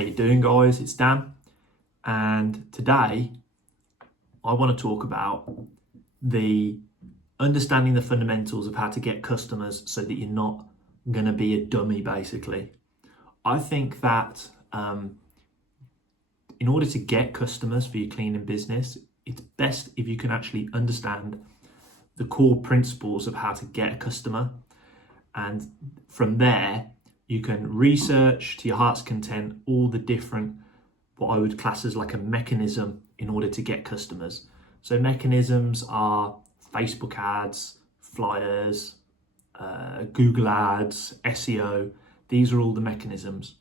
How you doing, guys? It's Dan, and today I want to talk about the understanding the fundamentals of how to get customers so that you're not going to be a dummy, basically. I think that in order to get customers for your cleaning business, it's best if you can actually understand the core principles of how to get a customer, and from there you can research to your heart's content all the different, what I would class as like a mechanism in order to get customers. So mechanisms are Facebook ads, flyers, Google ads, SEO. These are all the mechanisms.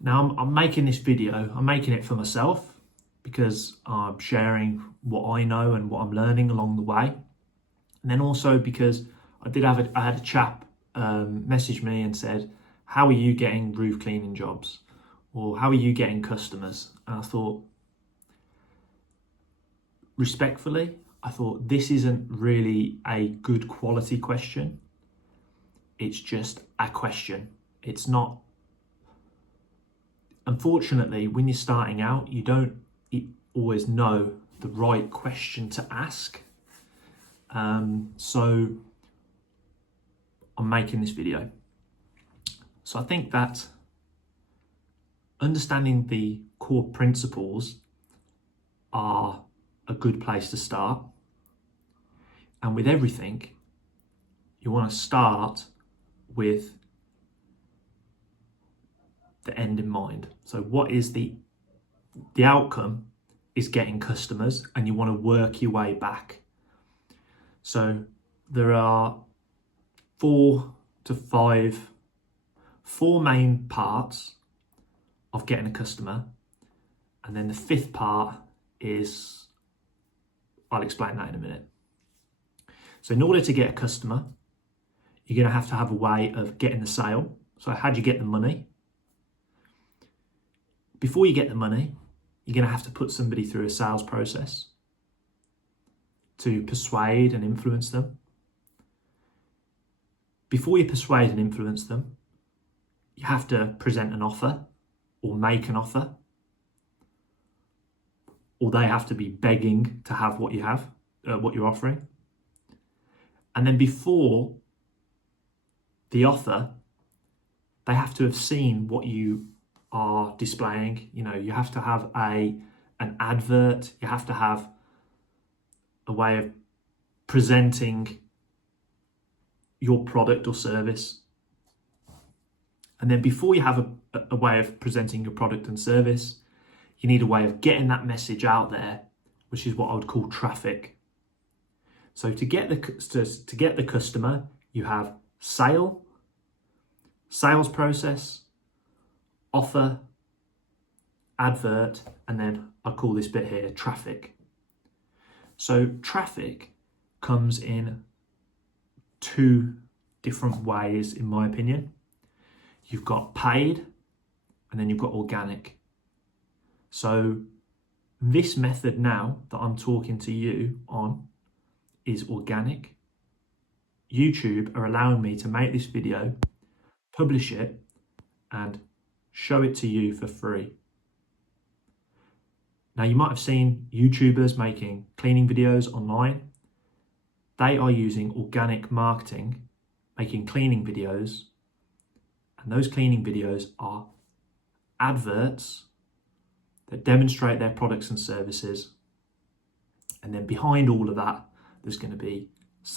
Now I'm making this video, I'm making it for myself because I'm sharing what I know and what I'm learning along the way. And then also because I had a chap message me and said, how are you getting roof cleaning jobs? Or how are you getting customers? And I thought, respectfully, this isn't really a good quality question. It's just a question. It's not, unfortunately, when you're starting out, you don't always know the right question to ask. So I'm making this video. So I think that understanding the core principles are a good place to start. And with everything, you want to start with the end in mind. So what is the outcome is getting customers, and you want to work your way back. So there are four main parts of getting a customer, and then the fifth part is, I'll explain that in a minute. So in order to get a customer, you're going to have a way of getting the sale. So how do you get the money? Before you get the money, you're going to have to put somebody through a sales process to persuade and influence them. Before you persuade and influence them, you have to present an offer or make an offer, or they have to be begging to have what you have, what you're offering. And then before the offer, they have to have seen what you are displaying. You know, you have to have an advert, you have to have a way of presenting your product or service. And then before you have a way of presenting your product and service, you need a way of getting that message out there, which is what I would call traffic. So to get the customer, you have sales process, offer, advert, and then I call this bit here traffic. So traffic comes in two different ways, in my opinion. You've got paid, and then you've got organic. So this method now that I'm talking to you on is organic. YouTube are allowing me to make this video, publish it, and show it to you for free. Now, you might have seen YouTubers making cleaning videos online. They are using organic marketing, making cleaning videos, and those cleaning videos are adverts that demonstrate their products and services. And then behind all of that, there's going to be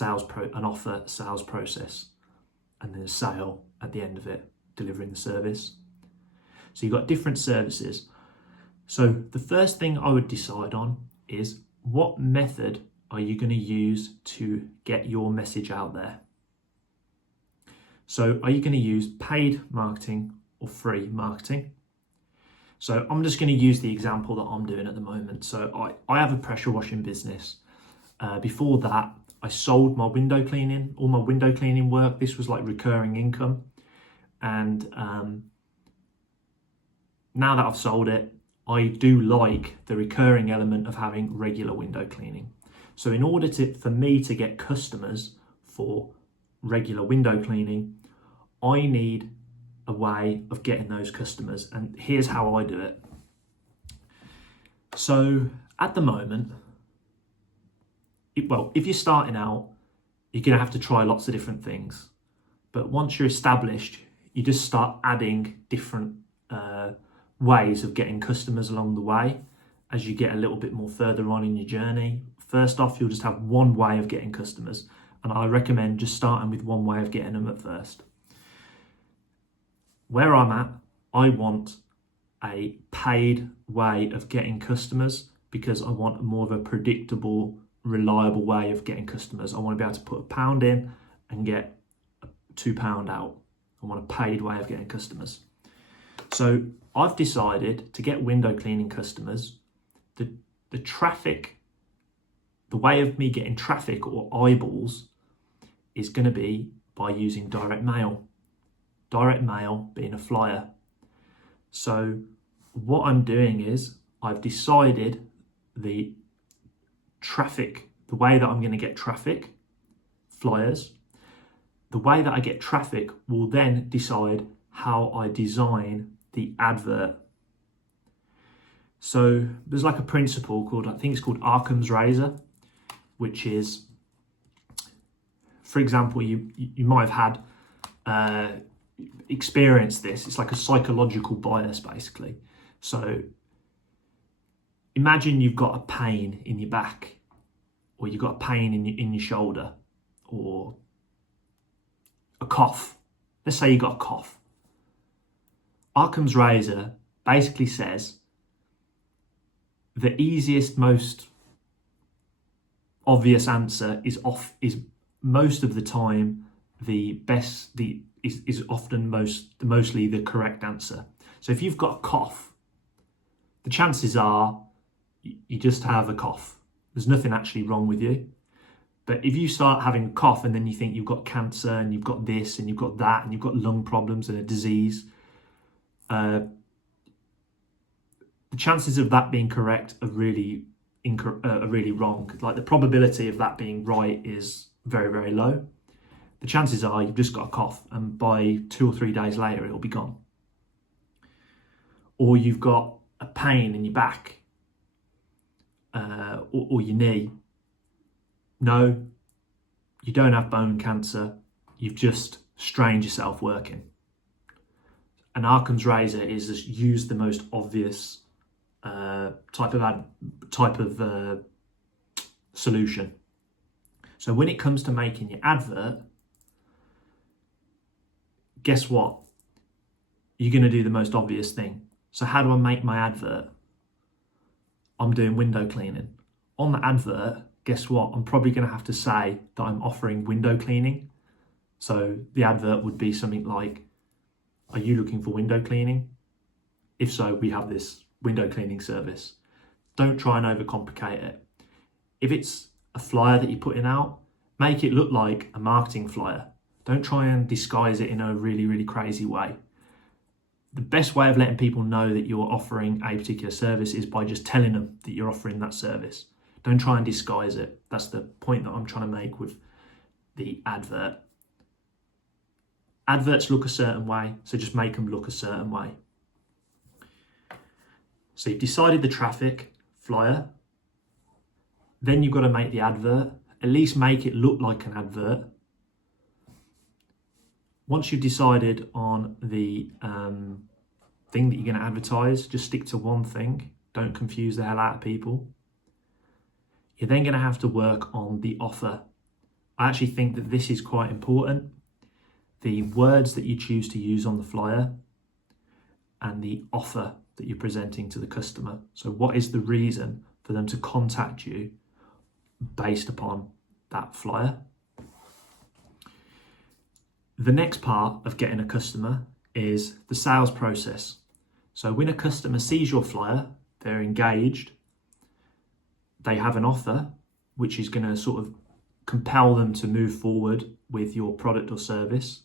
an offer, sales process, and then a sale at the end of it, delivering the service. So you've got different services. So the first thing I would decide on is, what method are you going to use to get your message out there? So are you going to use paid marketing or free marketing? So I'm just going to use the example that I'm doing at the moment. So I have a pressure washing business. Before that, I sold my window cleaning, all my window cleaning work. This was like recurring income. And now that I've sold it, I do like the recurring element of having regular window cleaning. So in order for me to get customers for regular window cleaning, I need a way of getting those customers. And here's how I do it. So at the moment, if you're starting out, you're going to have to try lots of different things. But once you're established, you just start adding different ways of getting customers along the way as you get a little bit more further on in your journey. First off, you'll just have one way of getting customers. And I recommend just starting with one way of getting them at first. Where I'm at, I want a paid way of getting customers because I want more of a predictable, reliable way of getting customers. I want to be able to put £1 in and get £2 out. I want a paid way of getting customers. So I've decided to get window cleaning customers, the traffic, the way of me getting traffic or eyeballs is going to be by using direct mail. Direct mail being a flyer. So what I'm doing is I've decided the traffic, the way that I'm going to get traffic, flyers. The way that I get traffic will then decide how I design the advert. So there's like a principle called, I think it's called Occam's razor, which is, for example, you might have had experienced this. It's like a psychological bias, basically. So imagine you've got a pain in your back, or you've got a pain in your shoulder, or a cough. Let's say you got a cough. Occam's razor basically says the easiest, most obvious answer is most of the time the best, is often mostly the correct answer. So if you've got a cough, the chances are you just have a cough. There's nothing actually wrong with you. But if you start having a cough and then you think you've got cancer and you've got this and you've got that and you've got lung problems and a disease, the chances of that being correct are really wrong. Like the probability of that being right is very, very low. The chances are you've just got a cough and by 2 or 3 days later it'll be gone. Or you've got a pain in your back or your knee. No, you don't have bone cancer. You've just strained yourself working. And Occam's razor is just use the most obvious type of solution. So when it comes to making your advert, guess what? You're going to do the most obvious thing. So how do I make my advert? I'm doing window cleaning. On the advert, guess what? I'm probably going to have to say that I'm offering window cleaning. So the advert would be something like, are you looking for window cleaning? If so, we have this window cleaning service. Don't try and overcomplicate it. If it's a flyer that you're putting out, make it look like a marketing flyer. Don't try and disguise it in a really, really crazy way. The best way of letting people know that you're offering a particular service is by just telling them that you're offering that service. Don't try and disguise it. That's the point that I'm trying to make with the advert. Adverts look a certain way, so just make them look a certain way. So you've decided the traffic flyer, then you've got to make the advert, at least make it look like an advert. Once you've decided on the thing that you're going to advertise, just stick to one thing. Don't confuse the hell out of people. You're then going to have to work on the offer. I actually think that this is quite important. The words that you choose to use on the flyer and the offer that you're presenting to the customer. So what is the reason for them to contact you based upon that flyer? The next part of getting a customer is the sales process. So when a customer sees your flyer, they're engaged, they have an offer, which is going to sort of compel them to move forward with your product or service.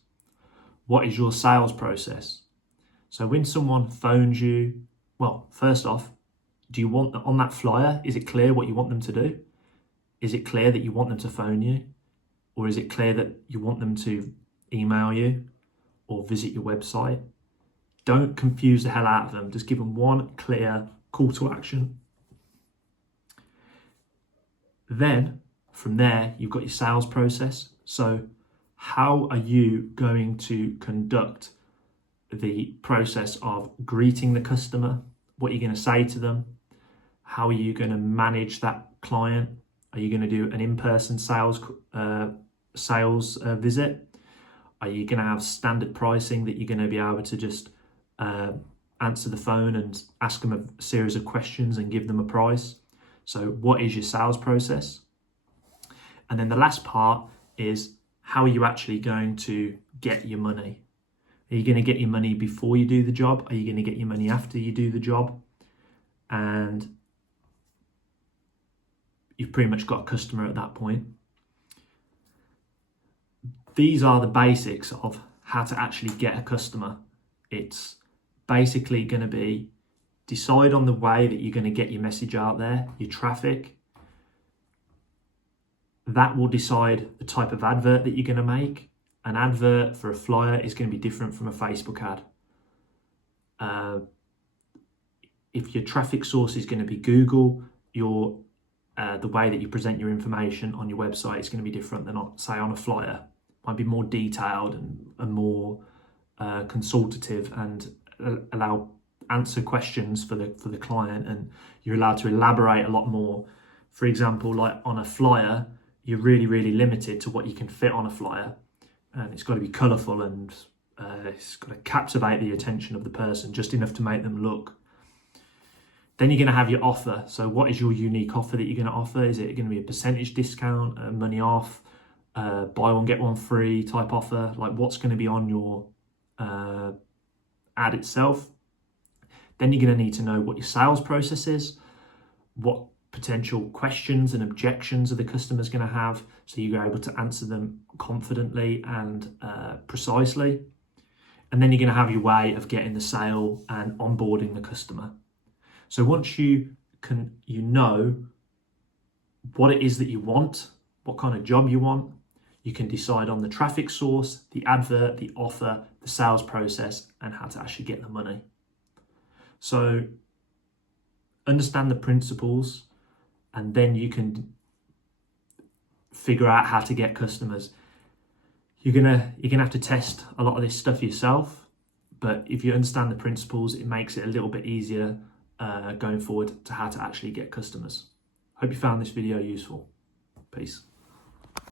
What is your sales process? So when someone phones you, well, first off, do you want on that flyer, is it clear what you want them to do? Is it clear that you want them to phone you? Or is it clear that you want them to email you or visit your website. Don't confuse the hell out of them. Just give them one clear call to action. Then from there, you've got your sales process. So how are you going to conduct the process of greeting the customer? What are you going to say to them? How are you going to manage that client? Are you going to do an in-person sales visit? Are you going to have standard pricing that you're going to be able to just answer the phone and ask them a series of questions and give them a price? So what is your sales process? And then the last part is, how are you actually going to get your money? Are you going to get your money before you do the job? Are you going to get your money after you do the job? And you've pretty much got a customer at that point. These are the basics of how to actually get a customer. It's basically going to be, decide on the way that you're going to get your message out there, your traffic. That will decide the type of advert that you're going to make. An advert for a flyer is going to be different from a Facebook ad. If your traffic source is going to be Google, the way that you present your information on your website is going to be different than, say, on a flyer. Might be more detailed and more consultative, and answer questions for the client, and you're allowed to elaborate a lot more. For example, like on a flyer, you're really limited to what you can fit on a flyer, and it's got to be colourful, and it's got to captivate the attention of the person, just enough to make them look. Then you're going to have your offer. So what is your unique offer that you're going to offer? Is it going to be a percentage discount, money off, buy one get one free type offer? Like, what's going to be on your ad itself? Then you're going to need to know what your sales process is, what potential questions and objections are the customers going to have, so you're able to answer them confidently and precisely. And then you're going to have your way of getting the sale and onboarding the customer. So once you know what it is that you want, what kind of job you want, you can decide on the traffic source, the advert, the offer, the sales process, and how to actually get the money. So understand the principles, and then you can figure out how to get customers. You're gonna have to test a lot of this stuff yourself, but if you understand the principles, it makes it a little bit easier going forward to how to actually get customers. Hope you found this video useful. Peace.